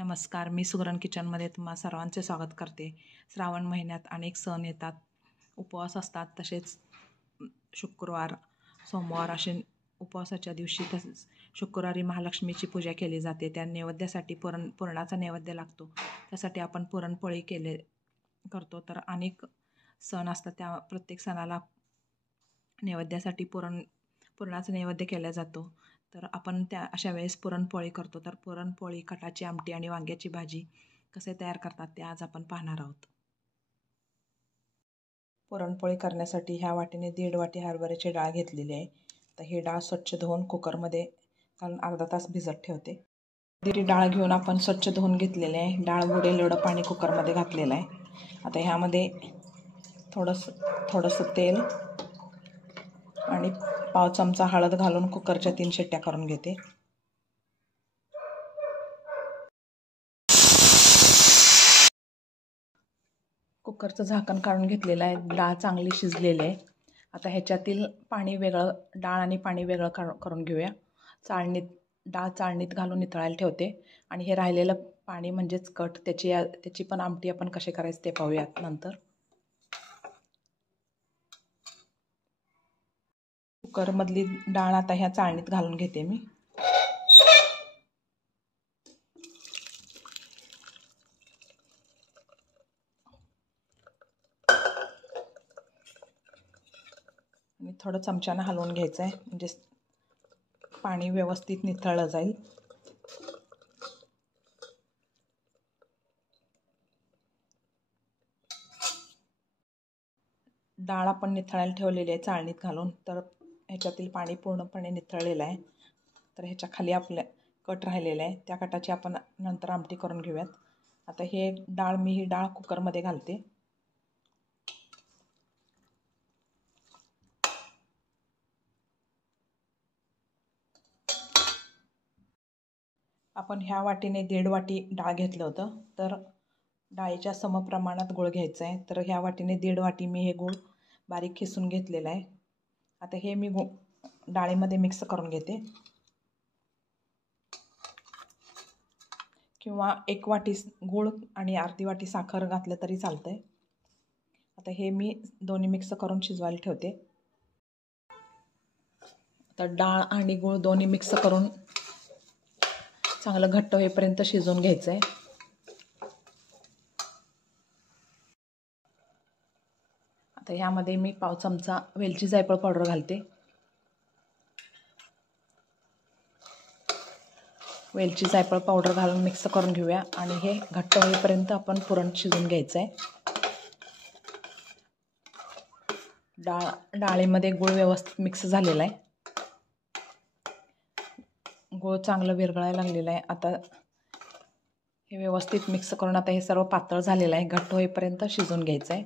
नमस्कार, मी सुगरण किचनमध्ये तुम्हा सर्वांचे स्वागत करते. श्रावण महिन्यात अनेक सण येतात, उपवास असतात. तसेच शुक्रवार, सोमवार असे उपवासाच्या दिवशी तसेच शुक्रवारी महालक्ष्मीची पूजा केली जाते. त्या नैवेद्यासाठी पुरणाचा नैवेद्य लागतो. त्यासाठी आपण पुरणपोळी करतो. तर अनेक सण असतात, त्या प्रत्येक सणाला नैवेद्यासाठी पुरणाचा नैवेद्य केला जातो. तर आपण त्या अशा वेळेस पुरणपोळी करतो. तर पुरणपोळी, कटाची आमटी आणि वांग्याची भाजी कसे तयार करतात ते आज आपण पाहणार आहोत. पुरणपोळी करण्यासाठी ह्या वाटीने 1.5 वाटी हरभऱ्याची डाळ घेतलेली आहे. तर ही डाळ स्वच्छ धुवून कुकरमध्ये घालून अर्धा तास भिजत ठेवते. ती डाळ घेऊन आपण स्वच्छ धुवून घेतलेले आहे. डाळ बुडेल एवढं पाणी कुकरमध्ये घातलेलं आहे. आता ह्यामध्ये थोडंसं तेल आणि पाव चमचा हळद घालून कुकरच्या 3 शिट्ट्या करून घेते. कुकरचं झाकण काढून घेतलेलं आहे. डाळ चांगली शिजलेली आहे. आता ह्याच्यातील पाणी वेगळं, डाळ आणि पाणी वेगळं करून घेऊया. डाळ चाळणीत घालून नितळायला ठेवते आणि हे राहिलेलं पाणी म्हणजेच कट त्याची पण आमटी आपण कसे करायचं ते पाहूयात नंतर. कुकरमधली डाळ आता ह्या चाळणीत घालून घेते मी. आणि थोडं चमच्यानं हलवून घ्यायचं आहे, म्हणजे पाणी व्यवस्थित निथळलं जाईल. डाळ आपण निथळायला ठेवलेली आहे चाळणीत घालून. तर ह्याच्यातील पाणी पूर्णपणे निथळलेलं आहे. तर ह्याच्या खाली आपल्या कट राहिलेला आहे. त्या कटाची आपण नंतर आमटी करून घेऊयात. आता ही डाळ कुकरमध्ये घालते. आपण ह्या वाटीने 1.5 वाटी डाळ घेतलं होतं. तर डाळीच्या समप्रमाणात गूळ घ्यायचा आहे. तर ह्या वाटीने 1.5 वाटी मी हे गूळ बारीक खिसून घेतलेलं आहे. आता हे मी डाळीमध्ये मिक्स करून घेते. किंवा 1 वाटी गूळ आणि अर्धी वाटी साखर घातलं तरी चालतंय. आता हे मी दोन्ही मिक्स करून शिजवायला ठेवते. आता डाळ आणि गूळ दोन्ही मिक्स करून चांगलं घट्ट होईपर्यंत शिजवून घ्यायचं आहे. आता ह्यामध्ये मी पाव चमचा वेलची जायफळ पावडर घालते. वेलची जायफळ पावडर घालून मिक्स करून घेऊया आणि हे घट्ट होईपर्यंत आपण पुरण शिजवून घ्यायचं आहे. डाळीमध्ये गूळ व्यवस्थित मिक्स झालेला आहे. गूळ चांगलं विरघळायला लागलेलं आहे. आता हे व्यवस्थित मिक्स करून आता हे सर्व पातळ झालेलं आहे. घट्ट होईपर्यंत शिजवून घ्यायचं आहे.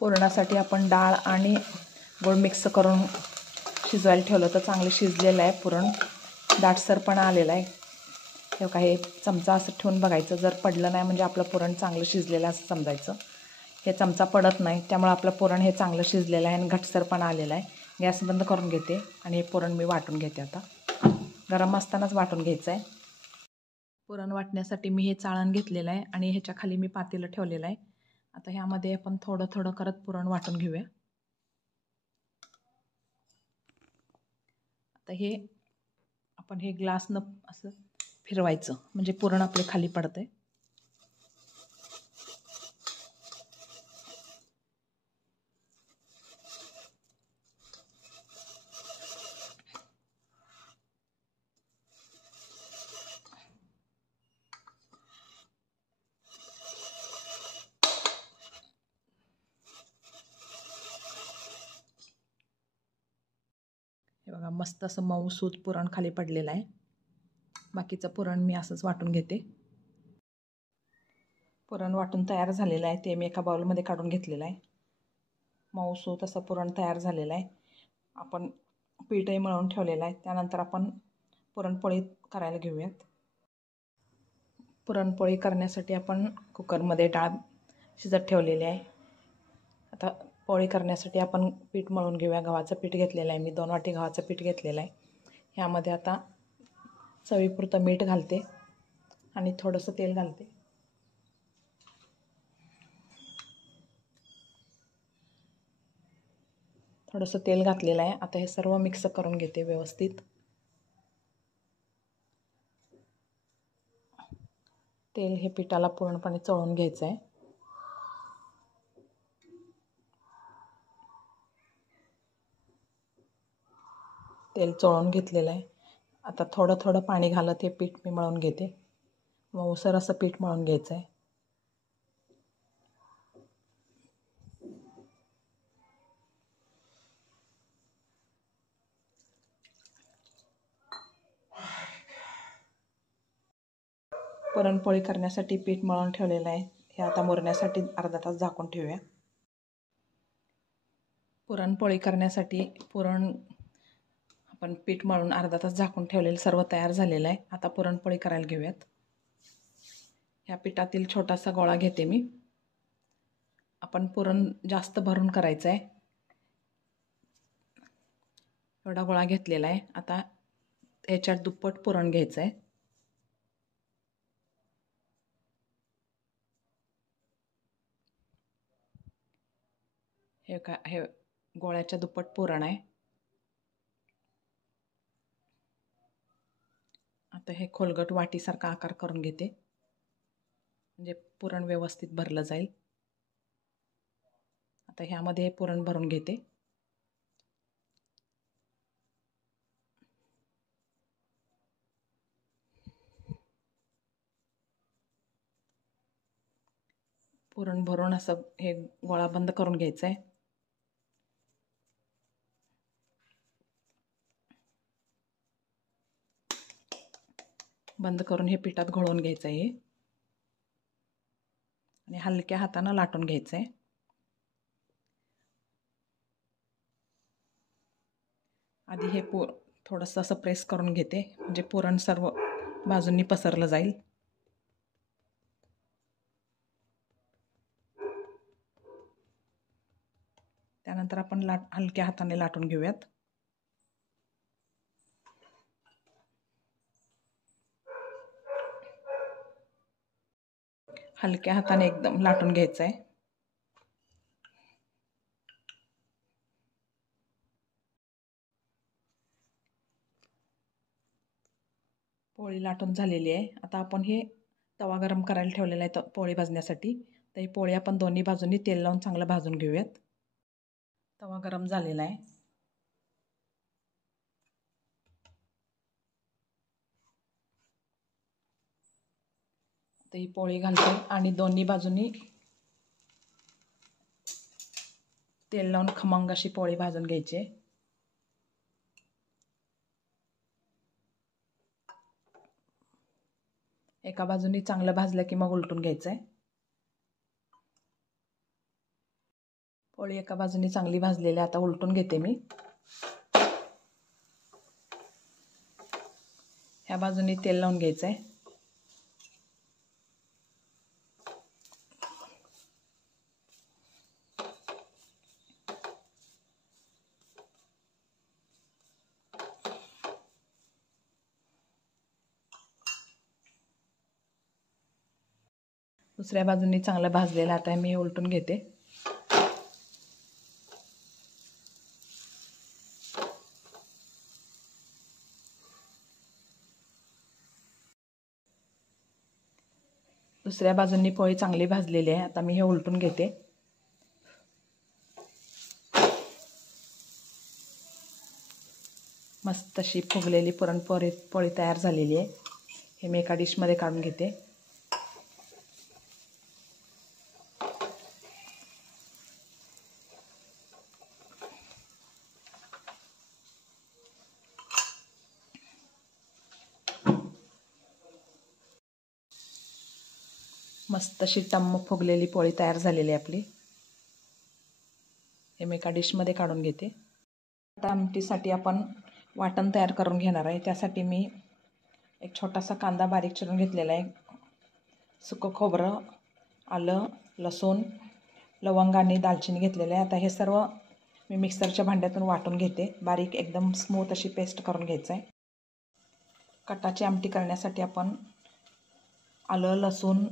पुरणासाठी आपण डाळ आणि गूळ मिक्स करून शिजवायला ठेवलं तर चांगलं शिजलेलं आहे. पुरण दाटसरपणा आलेला आहे. हे काही चमचा असं ठेवून बघायचं. जर पडलं नाही म्हणजे आपलं पुरण चांगलं शिजलेलं असं समजायचं. हे चमचा पडत नाही, त्यामुळे आपलं पुरण हे चांगलं शिजलेलं आहे आणि घटसरपणा आलेला आहे. गॅस बंद करून घेते आणि हे पुरण मी वाटून घेते. आता गरम असतानाच वाटून घ्यायचं आहे. पुरण वाटण्यासाठी मी हे चाळण घेतलेलं आहे आणि ह्याच्या खाली मी पातेलं ठेवलेलं आहे. आता ह्यामध्ये आपण थोडं थोडं करत पुरण वाटून घेऊया. आता आपण हे ग्लासनं असं फिरवायचं म्हणजे पुरण आपले खाली पडतंय. हे बघा, मस्त असं मऊसूत पुरण खाली पडलेलं आहे. बाकीचं पुरण मी असंच वाटून घेते. पुरण वाटून तयार झालेलं आहे, ते मी एका बाउलमध्ये काढून घेतलेलं आहे. मऊसूत असं पुरण तयार झालेलं आहे. आपण पीठही मळून ठेवलेलं आहे. त्यानंतर आपण पुरणपोळी करायला घेऊयात. पुरणपोळी करण्यासाठी आपण कुकरमध्ये डाळ शिजत ठेवलेली आहे. आता पोळी करण्यासाठी आपण पीठ मळून घेऊया. गव्हाचं पीठ घेतलेलं आहे मी, 2 वाटी गव्हाचं पीठ घेतलेलं आहे. ह्यामध्ये आता चवीपुरतं मीठ घालते आणि थोडंसं तेल घालते. थोडंसं तेल घातलेलं आहे. आता हे सर्व मिक्स करून घेते व्यवस्थित. तेल हे पिठाला पूर्णपणे चोळून घ्यायचं आहे. तेल चोळून घेतलेलं आहे. आता थोडं थोडं पाणी घालत हे पीठ मी मळून घेते. मऊसर असं पीठ मळून घ्यायचं आहे. पुरणपोळी करण्यासाठी पीठ मळून ठेवलेलं आहे. हे आता मुरण्यासाठी अर्धा तास झाकून ठेवूया. पुरणपोळी करण्यासाठी आपण पीठ मळून अर्धा तास झाकून ठेवलेलं सर्व तयार झालेलं आहे. आता पुरणपोळी करायला घेऊयात. ह्या पिठातील छोटासा गोळा घेते मी. आपण पुरण जास्त भरून करायचं आहे. एवढा गोळा घेतलेला आहे. आता ह्याच्यात दुप्पट पुरण घ्यायचं आहे. हे गोळ्याच्या दुप्पट पुरण आहे. आता हे खोलगट वाटीसारखा आकार करून घेते, म्हणजे पुरण व्यवस्थित भरलं जाईल. आता ह्यामध्ये हे पुरण भरून घेते. पुरण भरून असं हे गोळा बंद करून घ्यायचं आहे. बंद करून हे पिठात घोळवून घ्यायचं आहे आणि हलक्या हातानं लाटून घ्यायचं आहे. आधी हे थोडंसं असं प्रेस करून घेते, म्हणजे पुरण सर्व बाजूंनी पसरलं जाईल. त्यानंतर आपण हलक्या हाताने लाटून घेऊयात. हलक्या हाताने एकदम लाटून घ्यायचं आहे. पोळी लाटून झालेली आहे. आता आपण हे तवा गरम करायला ठेवलेला आहे पोळी भाजण्यासाठी. तर ही पोळी आपण दोन्ही बाजूंनी तेल लावून चांगलं भाजून घेऊयात. तवा गरम झालेला आहे. तर ही पोळी घालते आणि दोन्ही बाजूंनी तेल लावून खमंग अशी पोळी भाजून घ्यायची आहे. एका बाजूनी चांगलं भाजलं की मग उलटून घ्यायचं आहे. पोळी एका बाजूनी चांगली भाजलेली आहे. आता उलटून घेते मी. ह्या बाजूनी तेल लावून घ्यायचं आहे. दुसऱ्या बाजूनी चांगलं भाजलेलं आता मी उलटून घेते. दुसऱ्या बाजूंनी पोळी चांगली भाजलेली आहे. आता मी हे उलटून घेते. मस्त अशी फुगलेली पोळी तयार झालेली आहे. हे मी एका डिशमध्ये काढून घेते. मस्त अशी टम्म फुगलेली पोळी तयार झालेली आहे आपली. हे मी एका डिशमध्ये काढून घेते. आता आमटीसाठी आपण वाटण तयार करून घेणार आहे. त्यासाठी मी एक छोटासा कांदा बारीक चिरून घेतलेला आहे. सुकं खोबरं, आलं, लसूण, लवंग आणि दालचिनी घेतलेले आहे. आता हे सर्व मी मिक्सरच्या भांड्यातून वाटून घेते. बारीक एकदम स्मूथ अशी पेस्ट करून घ्यायचं आहे. कटाची आमटी करण्यासाठी आपण आलं, लसूण,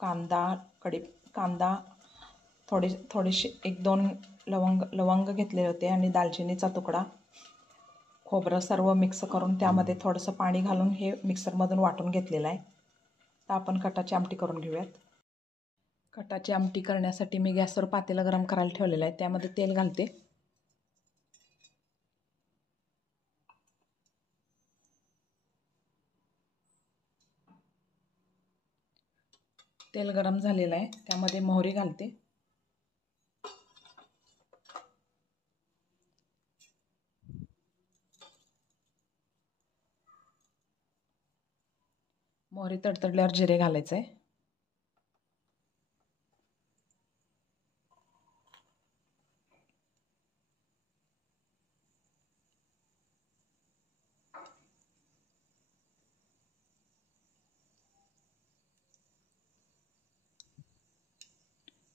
कांदा थोडेसे 1-2 लवंग घेतले होते आणि दालचिनीचा तुकडा, खोबरं सर्व मिक्स करून त्यामध्ये थोडंसं पाणी घालून हे मिक्सरमधून वाटून घेतलेलं आहे. तर आपण कटाची आमटी करून घेऊयात. कटाची आमटी करण्यासाठी मी गॅसवर पातेलं गरम करायला ठेवलेलं आहे. त्यामध्ये तेल घालते. तेल गरम झालेलं आहे. त्यामध्ये मोहरी घालते. मोहरी तडतडल्यावर जिरे घालायचं आहे.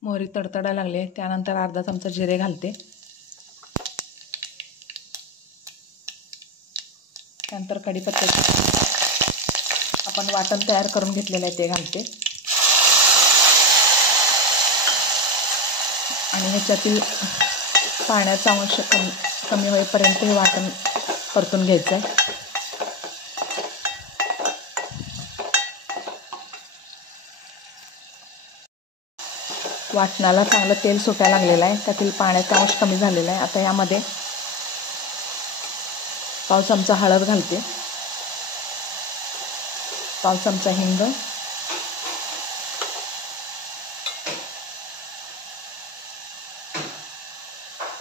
मोहरी तडतडायला लागले त्यानंतर अर्धा चमचा जिरे घालते. त्यानंतर कढीपत्त्याचे आपण वाटण तयार करून घेतलेलं आहे ते घालते. आणि ह्याच्यातील पाण्याचा अंश कमी होईपर्यंत हे वाटण परतून घ्यायचं आहे. वाटणाला चांगलं तेल सुटायला लागलेलं आहे. त्यातील पाण्याचा अंश कमी झालेला आहे. आता यामध्ये पाव चमचा हळद घालते, पाव चमचा हिंग,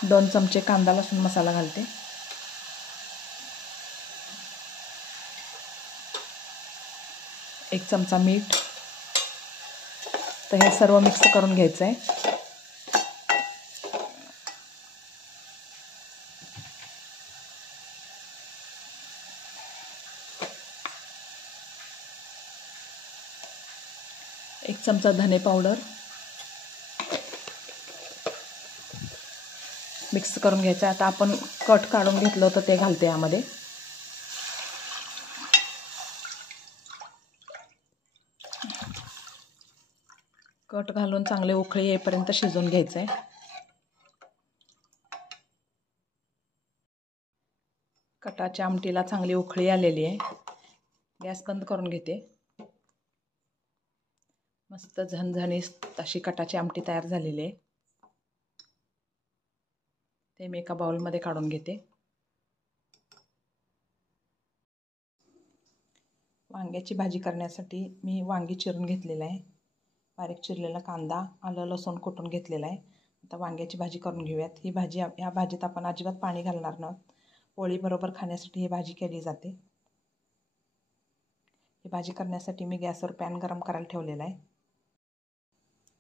2 चमचे कांदा लसूण मसाला घालते. एक चमचा मीठ. तर हे सर्व मिक्स करून घ्यायचं आहे. एक चमचा धने पावडर मिक्स करून घ्यायचं. आता आपण कट काढून घेतलं होतं ते घालते यामध्ये. कट घालून चांगले उकळी येईपर्यंत शिजवून घ्यायचं आहे. कटाच्या आमटीला चांगली उकळी आलेली आहे. गॅस बंद करून घेते. मस्त झणझणीत अशी कटाची आमटी तयार झालेली आहे. ते मी एका बाउलमध्ये काढून घेते. वांग्याची भाजी करण्यासाठी मी वांगी चिरून घेतलेलं आहे. बारीक चिरलेला कांदा, आलं लसूण कुटून घेतलेलं आहे. आता वांग्याची भाजी करून घेऊयात. ह्या भाजीत आपण अजिबात पाणी घालणार नाहोत. पोळीबरोबर खाण्यासाठी ही भाजी केली जाते. ही भाजी करण्यासाठी मी गॅसवर पॅन गरम करायला ठेवलेला आहे.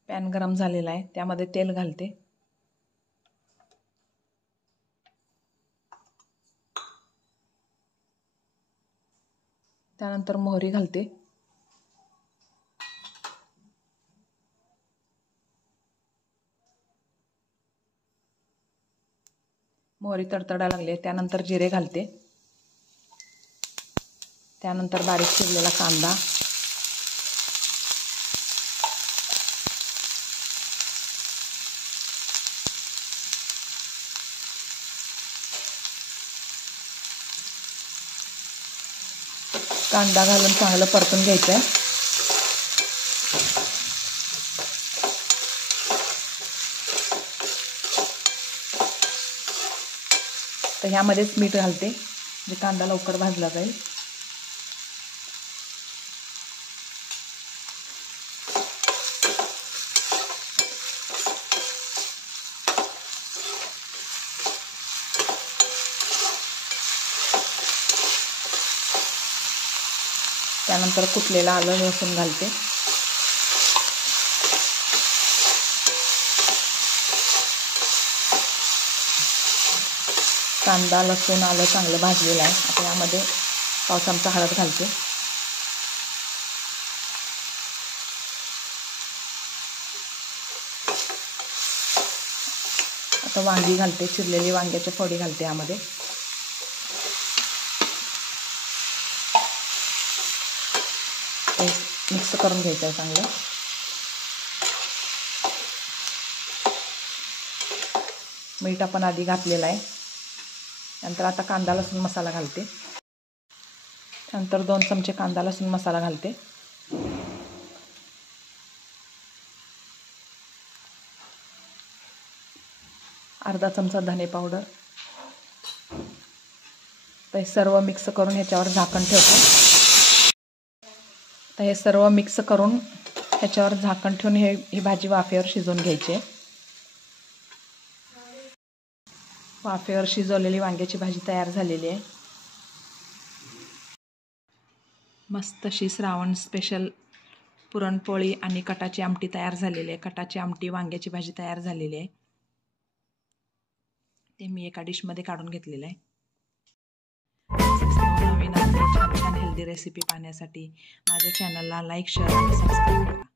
पॅन गरम झालेला आहे. त्यामध्ये तेल घालते. त्यानंतर मोहरी घालते. मोहरी तडतडायला लागली. त्यानंतर जिरे घालते. त्यानंतर बारीक चिरलेला कांदा, कांदा घालून चांगलं परतून घ्यायचं आहे. तर ह्यामध्येच मीठ घालते म्हणजे कांदा लवकर भाजला जाईल. त्यानंतर कुटलेला आलं लसूण घालते. कांदा लसूण आलं चांगलं भाजलेलं आहे. आता यामध्ये पाव चमचा हळद घालते. आता वांगी घालते, चिरलेली वांग्याच्या फोडी घालते यामध्ये. मिक्स करून घ्यायचं आहे चांगलं. मीठ आपण आधी घातलेलं आहे. नंतर आता कांदा लसूण मसाला घालते. नंतर 2 चमचे कांदा लसूण मसाला घालते. अर्धा चमचा धने पावडर. तर हे सर्व मिक्स करून ह्याच्यावर झाकण ठेवते. तर हे सर्व मिक्स करून ह्याच्यावर झाकण ठेवून ही भाजी वाफेवर शिजवून घ्यायची आहे. वाफेवर शिजवलेली वांग्याची भाजी तयार झालेली आहे. मस्त अशी श्रावण स्पेशल पुरणपोळी आणि कटाची आमटी तयार झालेली आहे. कटाची आमटी वांग्याची भाजी तयार झालेली आहे. ते मी एका डिशमध्ये काढून घेतलेलं आहे. नवीन छान छान हेल्दी रेसिपी पाहण्यासाठी माझ्या चॅनलला लाईक, शेअर आणि सबस्क्राईब करा.